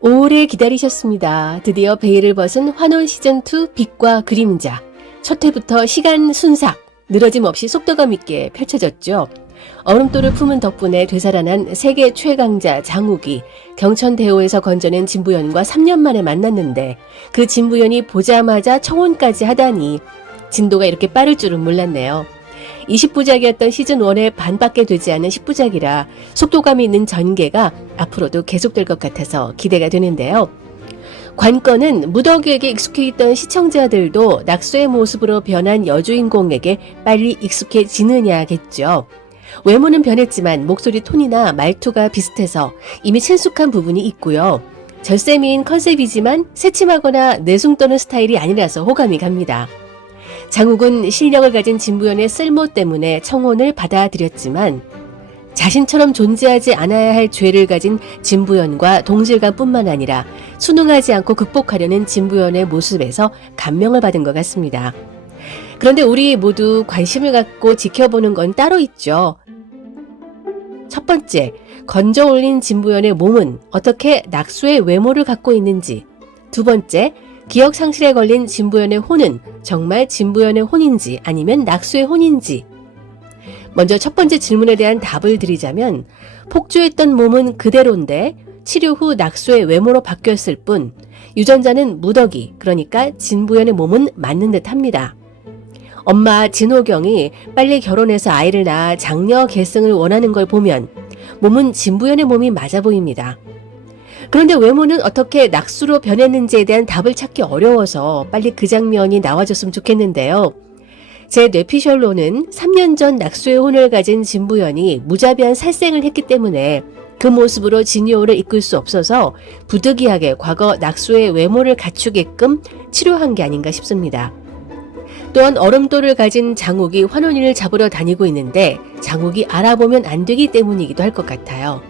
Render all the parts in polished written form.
오래 기다리셨습니다. 드디어 베일을 벗은 환원 시즌2 빛과 그림자. 첫 회부터 시간 순삭, 늘어짐 없이 속도감 있게 펼쳐졌죠. 얼음돌을 품은 덕분에 되살아난 세계 최강자 장욱이 경천대호에서 건져낸 진부연과 3년 만에 만났는데 그 진부연이 보자마자 청혼까지 하다니 진도가 이렇게 빠를 줄은 몰랐네요. 20부작이었던 시즌1의 반밖에 되지 않은 10부작이라 속도감이 있는 전개가 앞으로도 계속될 것 같아서 기대가 되는데요. 관건은 무더기에게 익숙해 있던 시청자들도 낙수의 모습으로 변한 여주인공에게 빨리 익숙해지느냐겠죠. 외모는 변했지만 목소리 톤이나 말투가 비슷해서 이미 친숙한 부분이 있고요. 절세미인 컨셉이지만 새침하거나 내숭 떠는 스타일이 아니라서 호감이 갑니다. 장욱은 실력을 가진 진부연의 쓸모 때문에 청혼을 받아들였지만 자신처럼 존재하지 않아야 할 죄를 가진 진부연과 동질감뿐만 아니라 순응하지 않고 극복하려는 진부연의 모습에서 감명을 받은 것 같습니다. 그런데 우리 모두 관심을 갖고 지켜보는 건 따로 있죠. 첫 번째, 건져 올린 진부연의 몸은 어떻게 낙수의 외모를 갖고 있는지. 두 번째, 기억 상실에 걸린 진부연의 혼은 정말 진부연의 혼인지 아니면 낙수의 혼인지. 먼저 첫 번째 질문에 대한 답을 드리자면 폭주했던 몸은 그대로인데 치료 후 낙수의 외모로 바뀌었을 뿐 유전자는 무더기, 그러니까 진부연의 몸은 맞는 듯 합니다. 엄마 진호경이 빨리 결혼해서 아이를 낳아 장녀 계승을 원하는 걸 보면 몸은 진부연의 몸이 맞아 보입니다. 그런데 외모는 어떻게 낙수로 변했는지에 대한 답을 찾기 어려워서 빨리 그 장면이 나와줬으면 좋겠는데요. 제 뇌피셜로는 3년 전 낙수의 혼을 가진 진부연이 무자비한 살생을 했기 때문에 그 모습으로 진요를 이끌 수 없어서 부득이하게 과거 낙수의 외모를 갖추게끔 치료한 게 아닌가 싶습니다. 또한 얼음돌을 가진 장욱이 환원인을 잡으러 다니고 있는데 장욱이 알아보면 안 되기 때문이기도 할 것 같아요.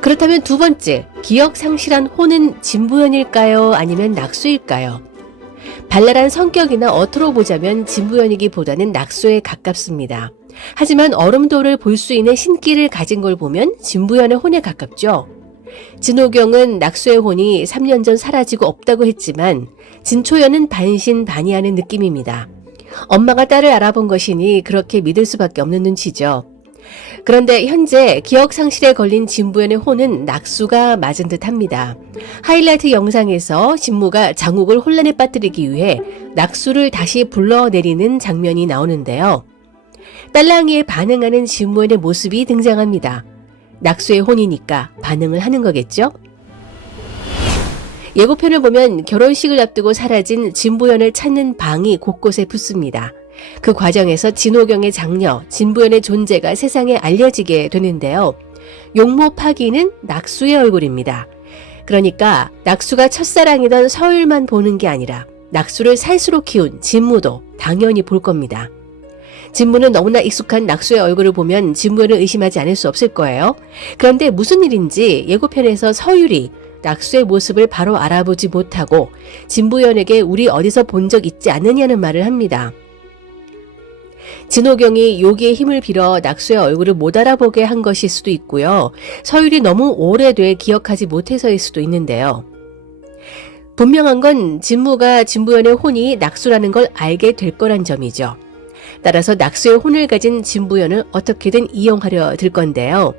그렇다면 두 번째, 기억 상실한 혼은 진부연일까요? 아니면 낙수일까요? 발랄한 성격이나 어투로 보자면 진부연이기보다는 낙수에 가깝습니다. 하지만 얼음돌을 볼 수 있는 신기를 가진 걸 보면 진부연의 혼에 가깝죠. 진호경은 낙수의 혼이 3년 전 사라지고 없다고 했지만 진초연은 반신반의하는 느낌입니다. 엄마가 딸을 알아본 것이니 그렇게 믿을 수밖에 없는 눈치죠. 그런데 현재 기억 상실에 걸린 진부연의 혼은 낙수가 맞은 듯 합니다. 하이라이트 영상에서 진무가 장욱을 혼란에 빠뜨리기 위해 낙수를 다시 불러내리는 장면이 나오는데요. 딸랑이에 반응하는 진부연의 모습이 등장합니다. 낙수의 혼이니까 반응을 하는 거겠죠? 예고편을 보면 결혼식을 앞두고 사라진 진부연을 찾는 방이 곳곳에 붙습니다. 그 과정에서 진호경의 장녀, 진부연의 존재가 세상에 알려지게 되는데요. 용모 파기는 낙수의 얼굴입니다. 그러니까 낙수가 첫사랑이던 서율만 보는 게 아니라 낙수를 살수로 키운 진무도 당연히 볼 겁니다. 진무는 너무나 익숙한 낙수의 얼굴을 보면 진부연을 의심하지 않을 수 없을 거예요. 그런데 무슨 일인지 예고편에서 서율이 낙수의 모습을 바로 알아보지 못하고 진부연에게 우리 어디서 본 적 있지 않느냐는 말을 합니다. 진호경이 요기의 힘을 빌어 낙수의 얼굴을 못 알아보게 한 것일 수도 있고요. 서율이 너무 오래돼 기억하지 못해서일 수도 있는데요. 분명한 건 진무가 진부연의 혼이 낙수라는 걸 알게 될 거란 점이죠. 따라서 낙수의 혼을 가진 진부연을 어떻게든 이용하려 들 건데요.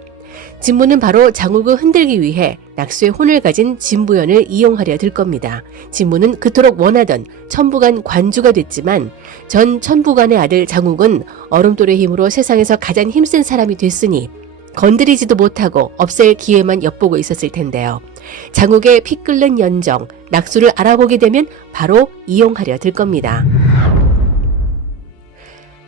진무는 바로 장욱을 흔들기 위해 낙수의 혼을 가진 진부연을 이용하려 들 겁니다. 진무는 그토록 원하던 천부관 관주가 됐지만 전 천부관의 아들 장욱은 얼음돌의 힘으로 세상에서 가장 힘센 사람이 됐으니 건드리지도 못하고 없앨 기회만 엿보고 있었을 텐데요. 장욱의 피 끓는 연정, 낙수를 알아보게 되면 바로 이용하려 들 겁니다.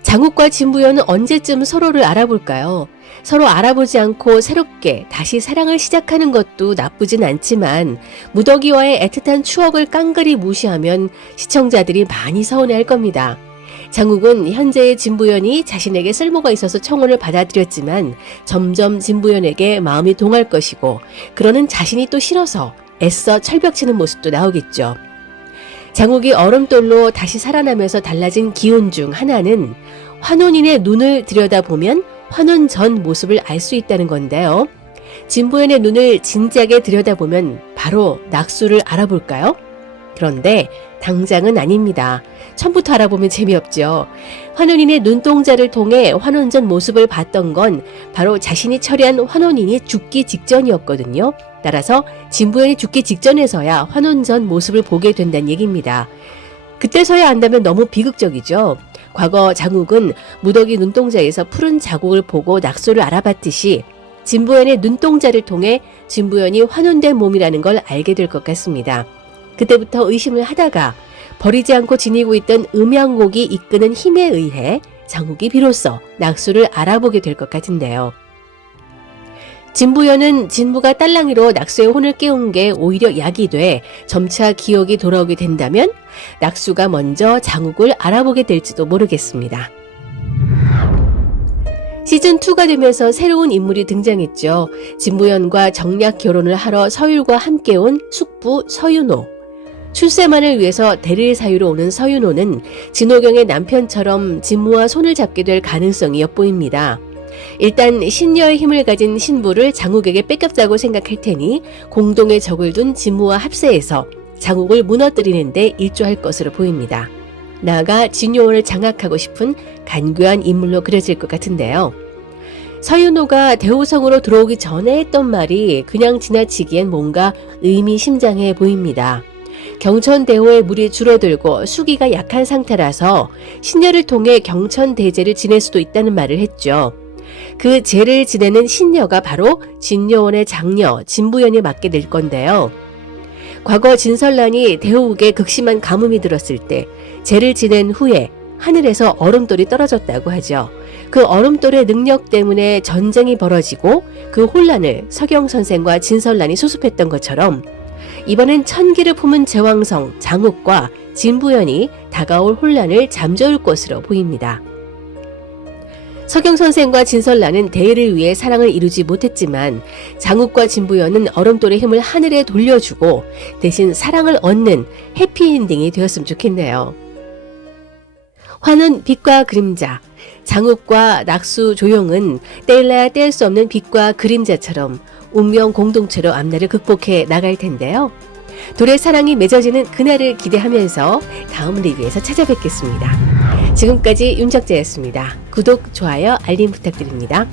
장욱과 진부연은 언제쯤 서로를 알아볼까요? 서로 알아보지 않고 새롭게 다시 사랑을 시작하는 것도 나쁘진 않지만 무더기와의 애틋한 추억을 깡그리 무시하면 시청자들이 많이 서운해할 겁니다. 장욱은 현재의 진부연이 자신에게 쓸모가 있어서 청혼을 받아들였지만 점점 진부연에게 마음이 동할 것이고 그러는 자신이 또 싫어서 애써 철벽치는 모습도 나오겠죠. 장욱이 얼음돌로 다시 살아나면서 달라진 기운 중 하나는 환혼인의 눈을 들여다보면 환혼 전 모습을 알 수 있다는 건데요. 진부연의 눈을 진지하게 들여다보면 바로 낙수를 알아볼까요? 그런데 당장은 아닙니다. 처음부터 알아보면 재미없죠. 환원인의 눈동자를 통해 환원전 모습을 봤던 건 바로 자신이 처리한 환원인이 죽기 직전이었거든요. 따라서 진부연이 죽기 직전에서야 환원전 모습을 보게 된다는 얘기입니다. 그때서야 안다면 너무 비극적이죠. 과거 장욱은 무더기 눈동자에서 푸른 자국을 보고 낙수를 알아봤듯이 진부연의 눈동자를 통해 진부연이 환원된 몸이라는 걸 알게 될 것 같습니다. 그때부터 의심을 하다가 버리지 않고 지니고 있던 음양곡이 이끄는 힘에 의해 장욱이 비로소 낙수를 알아보게 될 것 같은데요. 진부연은 진부가 딸랑이로 낙수의 혼을 깨운 게 오히려 약이 돼 점차 기억이 돌아오게 된다면 낙수가 먼저 장욱을 알아보게 될지도 모르겠습니다. 시즌2가 되면서 새로운 인물이 등장했죠. 진부연과 정략 결혼을 하러 서율과 함께 온 숙부 서윤호. 출세만을 위해서 대릴 사유로 오는 서윤호는 진호경의 남편처럼 진무와 손을 잡게 될 가능성이 엿보입니다. 일단 신녀의 힘을 가진 신부를 장욱에게 뺏겼다고 생각할 테니 공동의 적을 둔 진무와 합세해서 장욱을 무너뜨리는 데 일조할 것으로 보입니다. 나아가 진요원을 장악하고 싶은 간교한 인물로 그려질 것 같은데요. 서윤호가 대호성으로 들어오기 전에 했던 말이 그냥 지나치기엔 뭔가 의미심장해 보입니다. 경천대호의 물이 줄어들고 수기가 약한 상태라서 신녀를 통해 경천대제를 지낼 수도 있다는 말을 했죠. 그 제를 지내는 신녀가 바로 진요원의 장녀 진부연이 맡게 될 건데요. 과거 진설란이 대호국에 극심한 가뭄이 들었을 때 제를 지낸 후에 하늘에서 얼음돌이 떨어졌다고 하죠. 그 얼음돌의 능력 때문에 전쟁이 벌어지고 그 혼란을 서경선생과 진설란이 수습했던 것처럼 이번엔 천기를 품은 제왕성 장욱과 진부연이 다가올 혼란을 잠재울 것으로 보입니다. 서경선생과 진설란은 대의를 위해 사랑을 이루지 못했지만 장욱과 진부연은 얼음돌의 힘을 하늘에 돌려주고 대신 사랑을 얻는 해피엔딩이 되었으면 좋겠네요. 환은 빛과 그림자, 장욱과 낙수 조용은 떼일래야 뗄 수 없는 빛과 그림자처럼 운명 공동체로 앞날을 극복해 나갈 텐데요. 둘의 사랑이 맺어지는 그날을 기대하면서 다음 리뷰에서 찾아뵙겠습니다. 지금까지 윤적재였습니다. 구독, 좋아요, 알림 부탁드립니다.